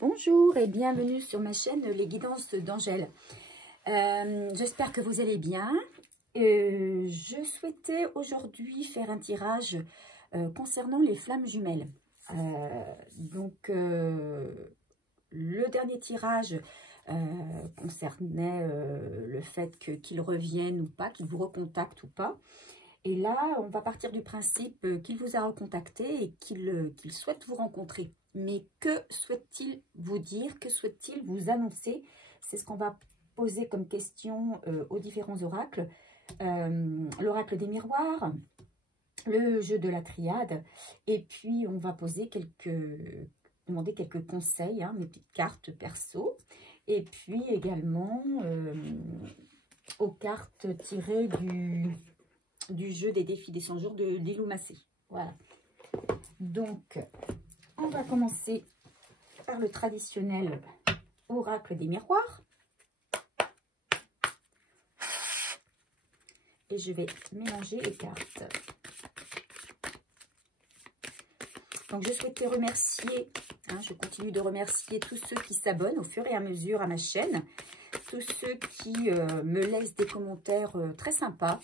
Bonjour et bienvenue sur ma chaîne Les Guidances d'Angèle. J'espère que vous allez bien. Je souhaitais aujourd'hui faire un tirage concernant les flammes jumelles. Le dernier tirage concernait le fait qu'ils reviennent ou pas, qu'ils vous recontactent ou pas. Et là, on va partir du principe qu'il vous a recontacté et qu'il souhaite vous rencontrer. Mais que souhaite-t-il vous dire? Que souhaite-t-il vous annoncer? C'est ce qu'on va poser comme question aux différents oracles. L'oracle des miroirs, le jeu de la triade. Et puis, on va demander quelques conseils, mes petites cartes perso. Et puis également aux cartes tirées du jeu des défis des 100 jours de Lilou Massé. Voilà. Donc, on va commencer par le traditionnel oracle des miroirs. Et je vais mélanger les cartes. Donc, je souhaitais remercier, je continue de remercier tous ceux qui s'abonnent au fur et à mesure à ma chaîne. Tous ceux qui me laissent des commentaires très sympas.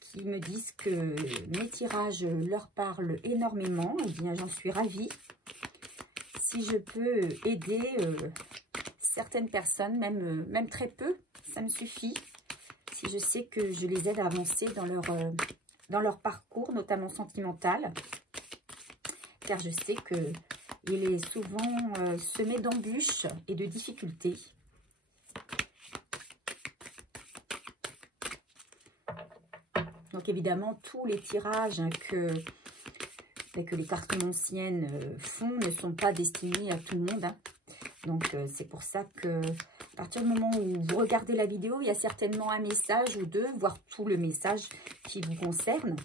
Qui me disent que mes tirages leur parlent énormément, eh bien j'en suis ravie. Si je peux aider certaines personnes, même très peu, ça me suffit. Si je sais que je les aide à avancer dans leur parcours, notamment sentimental, car je sais qu'il est souvent semé d'embûches et de difficultés. Donc évidemment, tous les tirages que les cartes anciennes font ne sont pas destinés à tout le monde. Donc c'est pour ça que à partir du moment où vous regardez la vidéo, il y a certainement un message ou deux, voire tout le message qui vous concerne.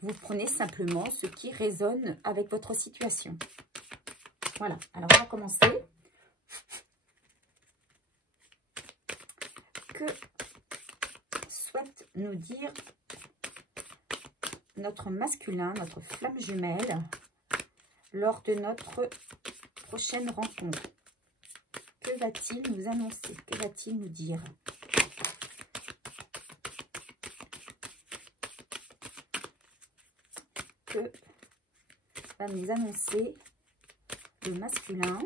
Vous prenez simplement ce qui résonne avec votre situation. Voilà, alors on va commencer. Que souhaite nous dire notre masculin, notre flamme jumelle, lors de notre prochaine rencontre? Que va-t-il nous annoncer? Que va-t-il nous dire? Que va nous annoncer le masculin?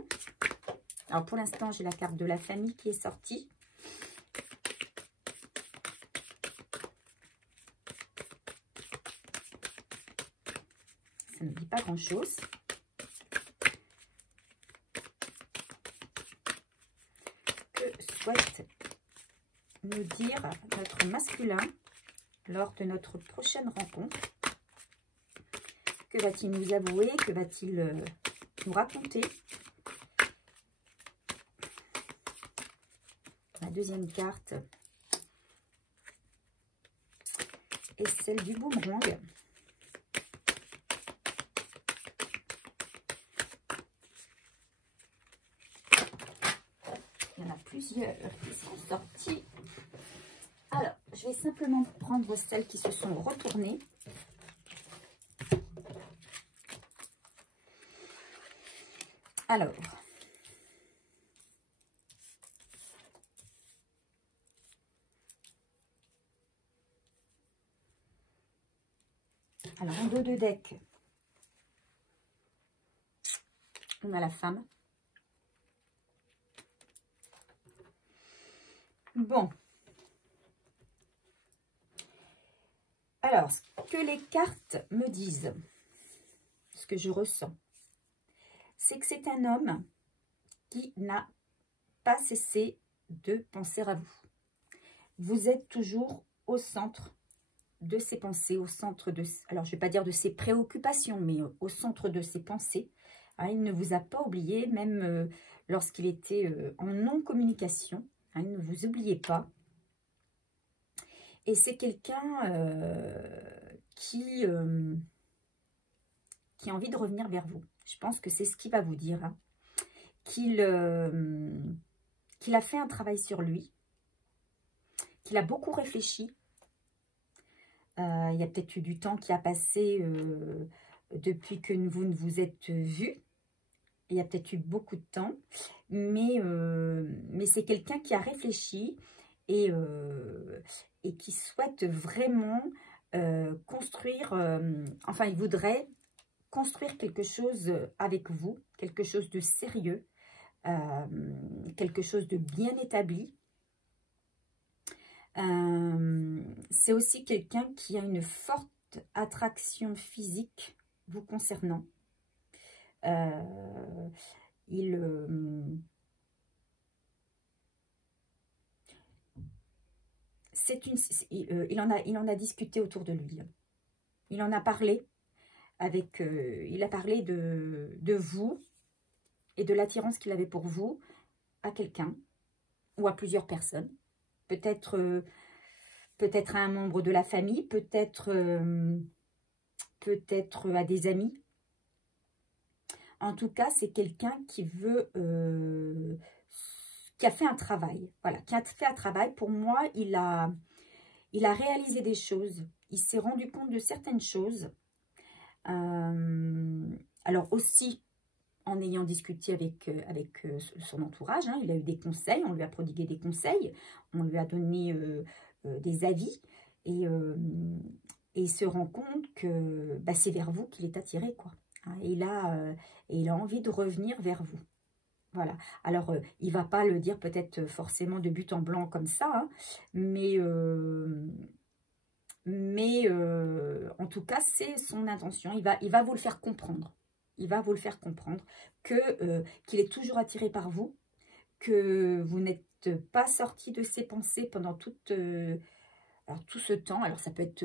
Alors pour l'instant, j'ai la carte de la famille qui est sortie. Ça ne dit pas grand-chose. Que souhaite nous dire notre masculin lors de notre prochaine rencontre? Que va-t-il nous avouer? Que va-t-il nous raconter? La deuxième carte est celle du boomerang. Il y en a plusieurs qui sont sorties. Alors, je vais simplement prendre celles qui se sont retournées. Alors, en dos de deck, on a la femme. Bon. Alors, ce que les cartes me disent, ce que je ressens, c'est que c'est un homme qui n'a pas cessé de penser à vous. Vous êtes toujours au centre de ses pensées, au centre de, alors je ne vais pas dire de ses préoccupations, mais au centre de ses pensées. Il ne vous a pas oublié, même lorsqu'il était en non-communication. Il ne vous oubliez pas. Et c'est quelqu'un qui a envie de revenir vers vous. Je pense que c'est ce qu'il va vous dire. Qu'il a fait un travail sur lui. Qu'il a beaucoup réfléchi. Il y a peut-être eu du temps qui a passé depuis que vous ne vous êtes vus. Il y a peut-être eu beaucoup de temps, mais c'est quelqu'un qui a réfléchi et qui souhaite vraiment construire, enfin, il voudrait construire quelque chose avec vous, quelque chose de sérieux, quelque chose de bien établi. C'est aussi quelqu'un qui a une forte attraction physique vous concernant. Il en a discuté autour de lui. Il en a parlé avec, il a parlé de vous et de l'attirance qu'il avait pour vous à quelqu'un ou à plusieurs personnes. Peut-être à un membre de la famille, peut-être à des amis. En tout cas, c'est quelqu'un qui veut, qui a fait un travail. Voilà, qui a fait un travail. Pour moi, il a réalisé des choses. Il s'est rendu compte de certaines choses. Alors aussi, en ayant discuté avec son entourage, hein, il a eu des conseils, on lui a prodigué des conseils, on lui a donné des avis. Et il se rend compte que bah, c'est vers vous qu'il est attiré, quoi. Et il a envie de revenir vers vous. Voilà. Alors, il ne va pas le dire peut-être forcément de but en blanc comme ça, hein, mais en tout cas, c'est son intention. Il va vous le faire comprendre. Il va vous le faire comprendre qu'il est toujours attiré par vous, que vous n'êtes pas sorti de ses pensées pendant tout ce temps. Alors, ça peut être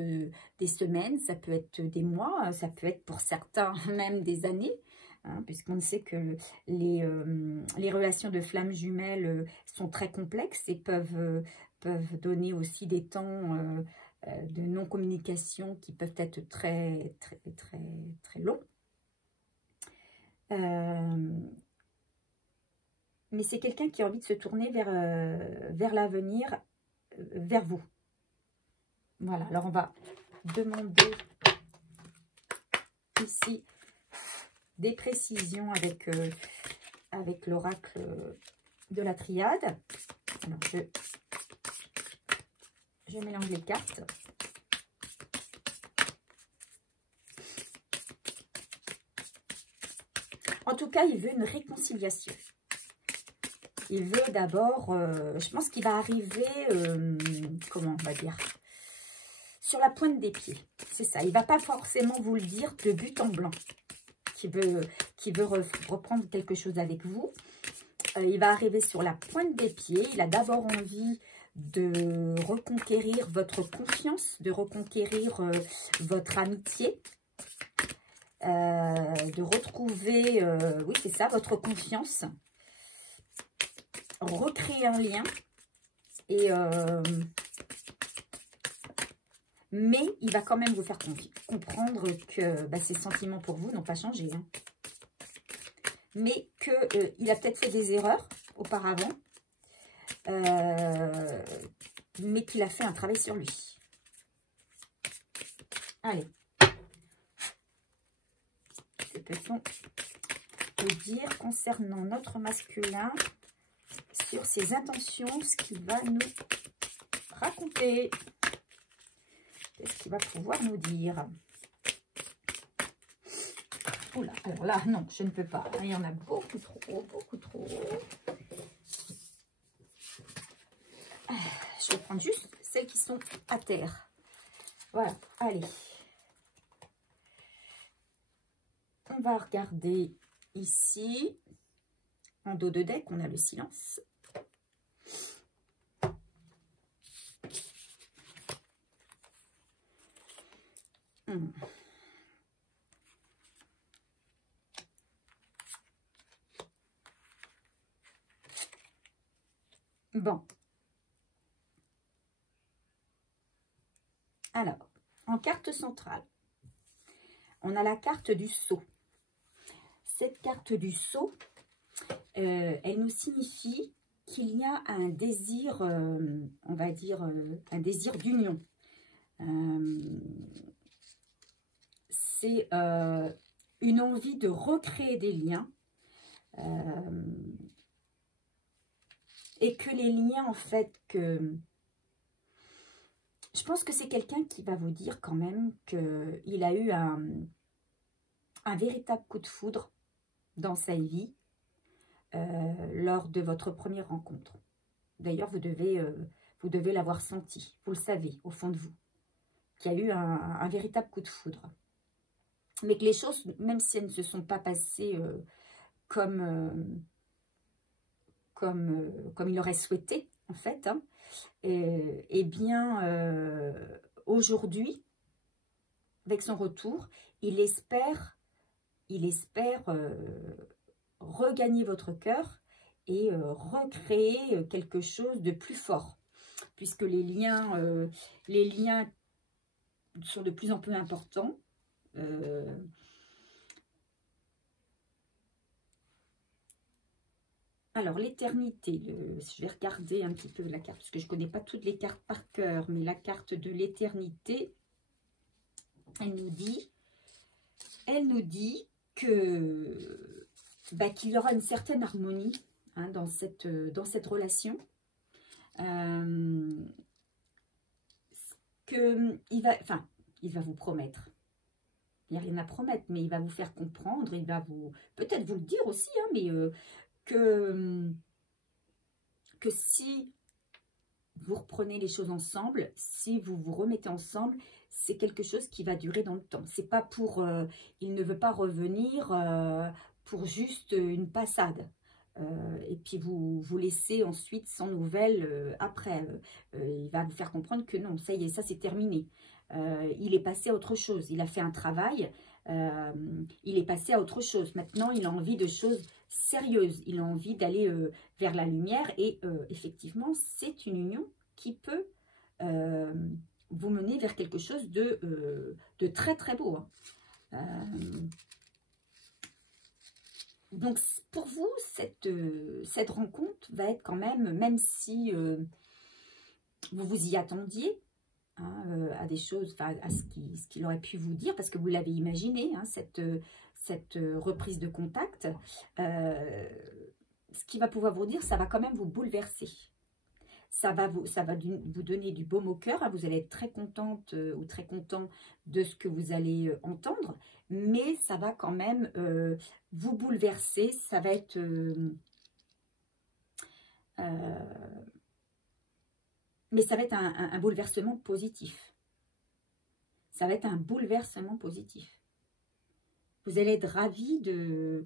des semaines, ça peut être des mois, ça peut être pour certains même des années, hein, puisqu'on sait que les relations de flammes jumelles sont très complexes et peuvent donner aussi des temps de non-communication qui peuvent être très, très, très, très longs. Mais c'est quelqu'un qui a envie de se tourner vers l'avenir, vers vous. Voilà, alors on va demander ici des précisions avec l'oracle de la triade. Alors je mélange les cartes. En tout cas, il veut une réconciliation. Il veut d'abord, je pense qu'il va arriver, comment on va dire, sur la pointe des pieds. C'est ça, il ne va pas forcément vous le dire de but en blanc, qui veut reprendre quelque chose avec vous. Il va arriver sur la pointe des pieds. Il a d'abord envie de reconquérir votre confiance, de reconquérir votre amitié, de retrouver, oui c'est ça, votre confiance, recréer un lien, et mais il va quand même vous faire comprendre que bah, ses sentiments pour vous n'ont pas changé, hein. Mais qu'il a peut-être fait des erreurs auparavant, mais qu'il a fait un travail sur lui. Allez. Que peut-on dire concernant notre masculin sur ses intentions, ce qu'il va nous raconter? Qu'est-ce qu'il va pouvoir nous dire? Oula, alors là, non, je ne peux pas. Il y en a beaucoup trop, beaucoup trop. Je vais prendre juste celles qui sont à terre. Voilà, allez. On va regarder ici. En dos de deck, on a le silence. Bon. Alors, en carte centrale, on a la carte du sceau. Cette carte du sceau, elle nous signifie qu'il y a un désir, on va dire, un désir d'union. C'est une envie de recréer des liens, Et que les liens, en fait, que... Je pense que c'est quelqu'un qui va vous dire quand même qu'il a eu un véritable coup de foudre dans sa vie lors de votre première rencontre. D'ailleurs, vous devez l'avoir senti, vous le savez au fond de vous, qu'il y a eu un véritable coup de foudre. Mais que les choses, même si elles ne se sont pas passées comme il aurait souhaité, en fait, hein, et bien, aujourd'hui, avec son retour, il espère regagner votre cœur et recréer quelque chose de plus fort, puisque les liens sont de plus en plus importants. Alors, l'éternité, je vais regarder un petit peu la carte, parce que je ne connais pas toutes les cartes par cœur, mais la carte de l'éternité, elle nous dit que qu'il y aura une certaine harmonie, hein, dans cette relation. Il va vous promettre. Il n'y a rien à promettre, mais il va vous faire comprendre, il va peut-être vous le dire aussi, hein, mais que si vous reprenez les choses ensemble, si vous vous remettez ensemble, c'est quelque chose qui va durer dans le temps. C'est pas pour... il ne veut pas revenir pour juste une passade. Et puis vous laissez ensuite sans nouvelles après. Il va vous faire comprendre que non, ça y est, ça c'est terminé. Il est passé à autre chose. Il a fait un travail, il est passé à autre chose. Maintenant, il a envie de choses sérieuses. Il a envie d'aller vers la lumière. Et effectivement, c'est une union qui peut vous mener vers quelque chose de très très beau. Hein. Donc, pour vous, cette rencontre va être quand même si vous vous y attendiez, hein, à des choses, à ce qu'il aurait pu vous dire, parce que vous l'avez imaginé, hein, cette reprise de contact, ce qu'il va pouvoir vous dire, ça va quand même vous bouleverser. Ça va vous donner du baume au cœur. Vous allez être très contente ou très content de ce que vous allez entendre. Mais ça va quand même vous bouleverser. Ça va être... mais ça va être un bouleversement positif. Ça va être un bouleversement positif. Vous allez être ravis de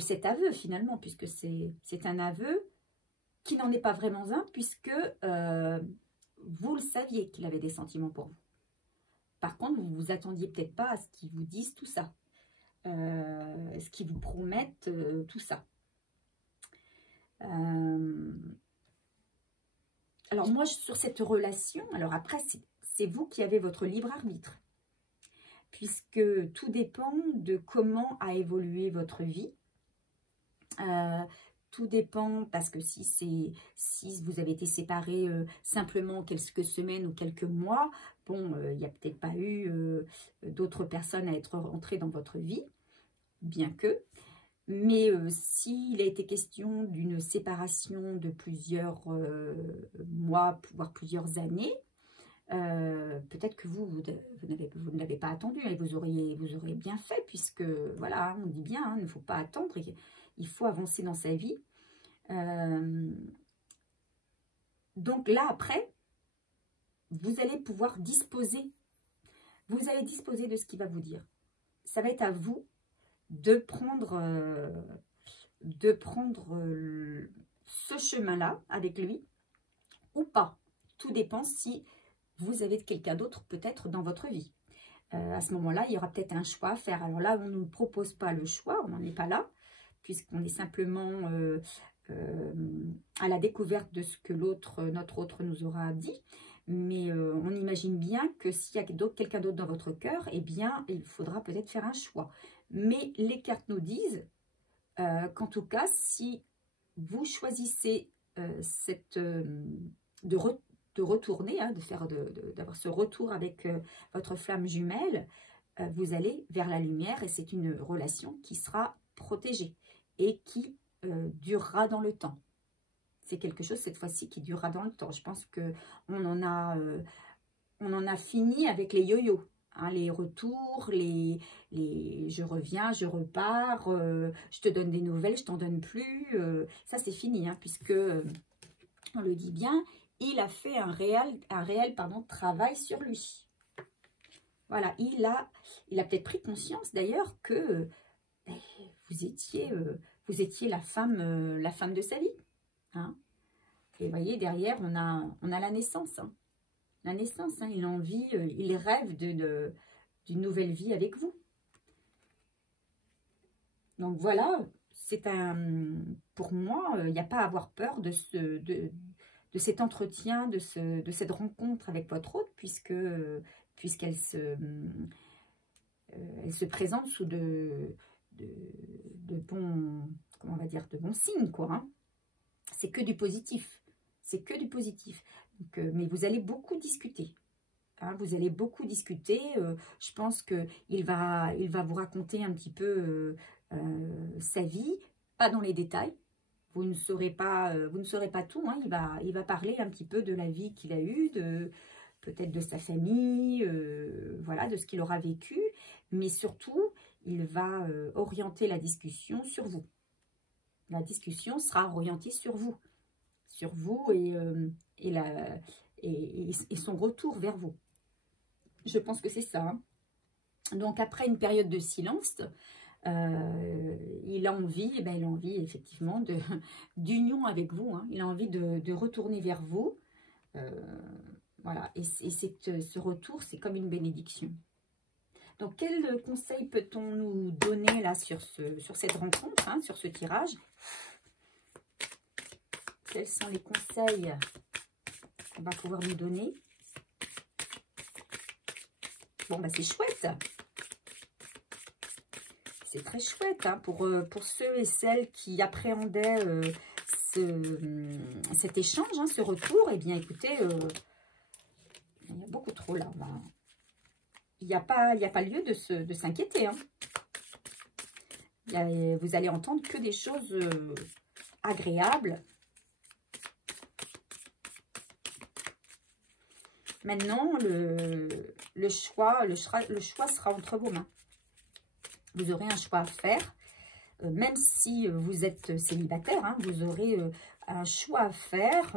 cet aveu finalement, puisque c'est un aveu qui n'en est pas vraiment un, puisque vous le saviez qu'il avait des sentiments pour vous. Par contre, vous ne vous attendiez peut-être pas à ce qu'ils vous disent tout ça, ce qu'ils vous promettent tout ça. Alors moi, sur cette relation, alors après, c'est vous qui avez votre libre arbitre, puisque tout dépend de comment a évolué votre vie. Tout dépend, parce que si vous avez été séparés simplement quelques semaines ou quelques mois, bon, il n'y a peut-être pas eu d'autres personnes à être rentrées dans votre vie, bien que. Mais s'il a été question d'une séparation de plusieurs mois, voire plusieurs années, peut-être que vous ne l'avez pas attendu, et vous auriez bien fait, puisque, voilà, on dit bien, hein, il ne faut pas attendre, il faut avancer dans sa vie. Donc là, après, vous allez pouvoir disposer. Vous allez disposer de ce qu'il va vous dire. Ça va être à vous de prendre ce chemin-là avec lui ou pas. Tout dépend si vous avez quelqu'un d'autre peut-être dans votre vie. À ce moment-là, il y aura peut-être un choix à faire. Alors là, on ne nous propose pas le choix, on n'en est pas là, puisqu'on est simplement à la découverte de ce que notre autre nous aura dit. Mais on imagine bien que s'il y a quelqu'un d'autre dans votre cœur, eh bien, il faudra peut-être faire un choix. Mais les cartes nous disent qu'en tout cas, si vous choisissez de retourner, hein, d'avoir ce retour avec votre flamme jumelle, vous allez vers la lumière et c'est une relation qui sera protégée, et qui durera dans le temps. C'est quelque chose cette fois-ci qui durera dans le temps. Je pense qu'on en a fini avec les yo-yo. Hein, les retours, je reviens, je repars, je te donne des nouvelles, je t'en donne plus. Ça, c'est fini, hein, puisque, on le dit bien, il a fait un réel travail sur lui. Voilà, il a peut-être pris conscience d'ailleurs que vous étiez la femme de sa vie. Hein. Et vous voyez, derrière, on a la naissance. Hein. La naissance, hein, il a envie, il rêve d'une nouvelle vie avec vous. Donc voilà, pour moi, il n'y a pas à avoir peur de cet entretien, de cette rencontre avec votre hôte, puisqu'elle elle se présente sous de bons, comment on va dire, de bons signes, quoi. Hein. C'est que du positif. C'est que du positif. Donc, mais vous allez beaucoup discuter. Hein, vous allez beaucoup discuter. Je pense qu'il va vous raconter un petit peu sa vie, pas dans les détails. Vous ne saurez pas tout. Hein, il va parler un petit peu de la vie qu'il a eue, peut-être de sa famille, voilà, de ce qu'il aura vécu. Mais surtout, il va orienter la discussion sur vous. La discussion sera orientée sur vous et son retour vers vous. Je pense que c'est ça. Hein. Donc, après une période de silence, il a envie effectivement d'union avec vous. Hein. Il a envie de retourner vers vous. Voilà. Et ce retour, c'est comme une bénédiction. Donc, quel conseil peut-on nous donner là sur cette rencontre, hein, sur ce tirage? Quels sont les conseils qu'on va pouvoir nous donner? Bon, bah c'est chouette. C'est très chouette, hein, pour ceux et celles qui appréhendaient cet échange, hein, ce retour. Eh bien, écoutez, il y a beaucoup trop là. Il n'y a pas lieu de s'inquiéter. Hein. Vous allez entendre que des choses agréables. Maintenant, le choix sera entre vos mains. Vous aurez un choix à faire. Même si vous êtes célibataire, hein, vous aurez un choix à faire.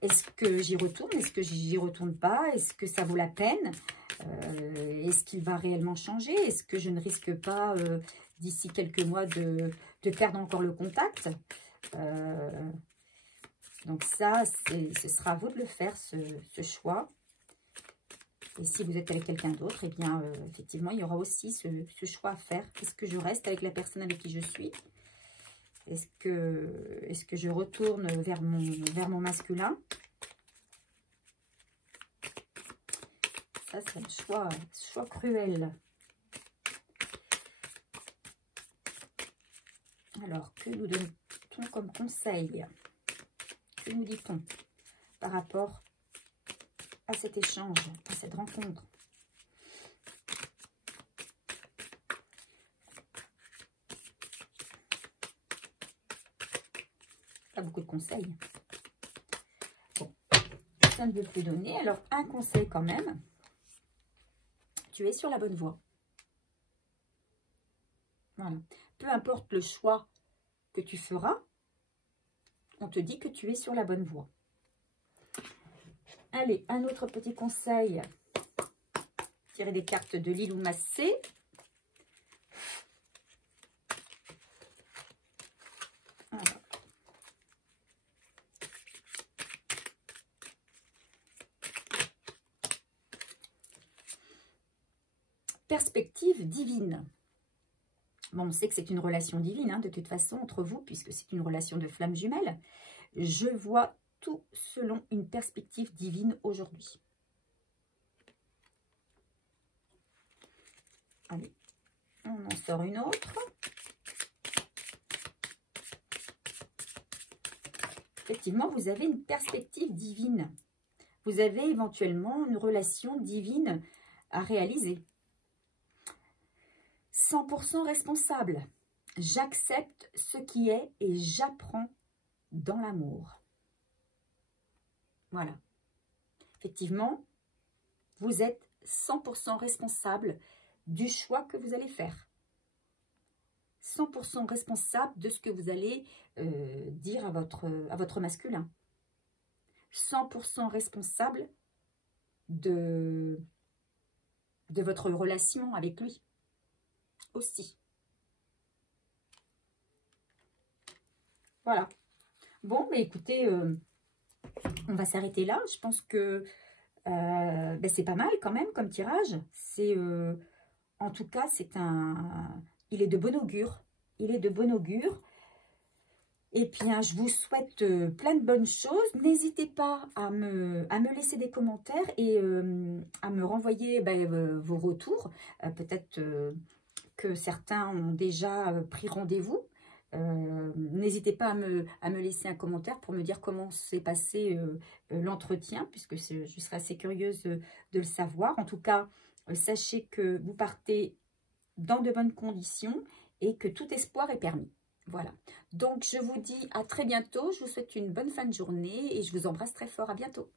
Est-ce que j'y retourne? Est-ce que j'y retourne pas? Est-ce que ça vaut la peine? Est-ce qu'il va réellement changer? Est-ce que je ne risque pas, d'ici quelques mois, de perdre encore le contact? Donc ça, ce sera à vous de le faire, ce choix. Et si vous êtes avec quelqu'un d'autre, eh bien, effectivement, il y aura aussi ce choix à faire. Est-ce que je reste avec la personne avec qui je suis? Est-ce que je retourne vers mon masculin? Ça, c'est un choix cruel. Alors, que nous donne-t-on comme conseil? Que nous dit-on par rapport à cet échange, à cette rencontre? Pas beaucoup de conseils. Bon, ça ne veut plus donner. Alors, un conseil quand même. Tu es sur la bonne voie. Voilà. Peu importe le choix que tu feras, on te dit que tu es sur la bonne voie. Allez, un autre petit conseil. Tirer des cartes de Lilou Massé. Voilà. Perspective divine. Bon, on sait que c'est une relation divine, hein, de toute façon, entre vous, puisque c'est une relation de flammes jumelles. Je vois tout selon une perspective divine aujourd'hui. Allez, on en sort une autre. Effectivement, vous avez une perspective divine. Vous avez éventuellement une relation divine à réaliser. 100% responsable. J'accepte ce qui est et j'apprends dans l'amour. Voilà. Effectivement, vous êtes 100% responsable du choix que vous allez faire. 100% responsable de ce que vous allez dire à votre masculin. 100% responsable de votre relation avec lui aussi. Voilà. Bon, mais écoutez, on va s'arrêter là. Je pense que ben c'est pas mal quand même comme tirage. C'est en tout cas, il est de bon augure. Il est de bon augure. Et puis, hein, je vous souhaite plein de bonnes choses. N'hésitez pas à me laisser des commentaires et à me renvoyer vos retours. Peut-être que certains ont déjà pris rendez-vous. N'hésitez pas à me laisser un commentaire pour me dire comment s'est passé l'entretien, puisque je serai assez curieuse de le savoir. En tout cas, sachez que vous partez dans de bonnes conditions et que tout espoir est permis. Voilà. Donc, je vous dis à très bientôt. Je vous souhaite une bonne fin de journée et je vous embrasse très fort. À bientôt.